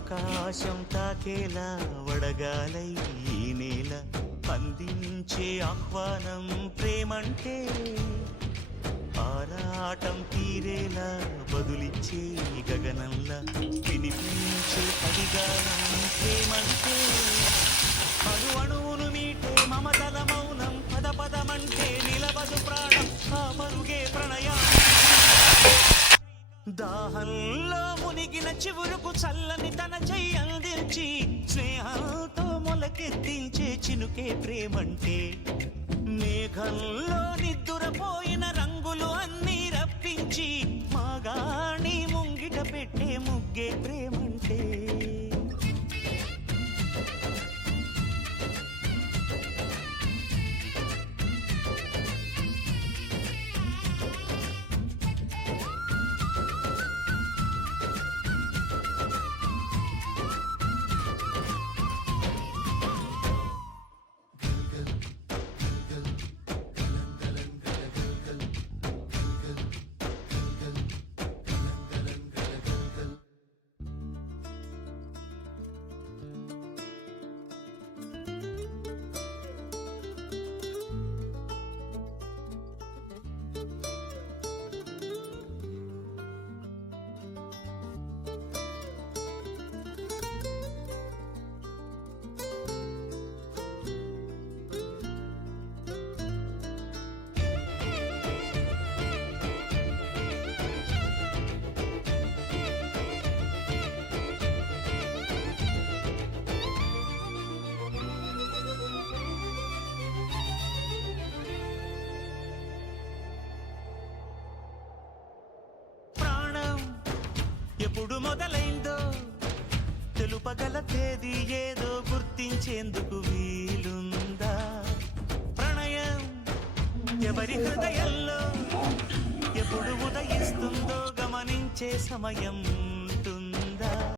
ఆకాశం తాకేలా వడగాలై ఈ నేల అందించే ఆహ్వానం ప్రేమంటే ఆరాటం తీరేలా బదులిచ్చే గగనంలా వినిపించే పడిగానం ప్రేమంటే అణు అణువును మీటే మమతల మౌనం పద పదమంటే నిలబదు ప్రాణం ఆ పరుగే ప్రణయం దాహంలో మునిగిన చివురుకు చల్లని తన చెయ్యి అందించి స్నేహంతో మొలకెత్తించే చినుకే ప్రేమంటే మేఘంలో నిద్దురపోయిన రంగులు అన్నీ రప్పించి మాగాణి ముంగిట పెట్టే ముగ్గే ప్రేమంటే ఎప్పుడు మొదలైందో తెలుపగల తేదీ ఏదో గుర్తించేందుకు వీలుందా ప్రణయం ఎవరి హృదయంలో ఎప్పుడు ఉదయిస్తుందో గమనించే సమయం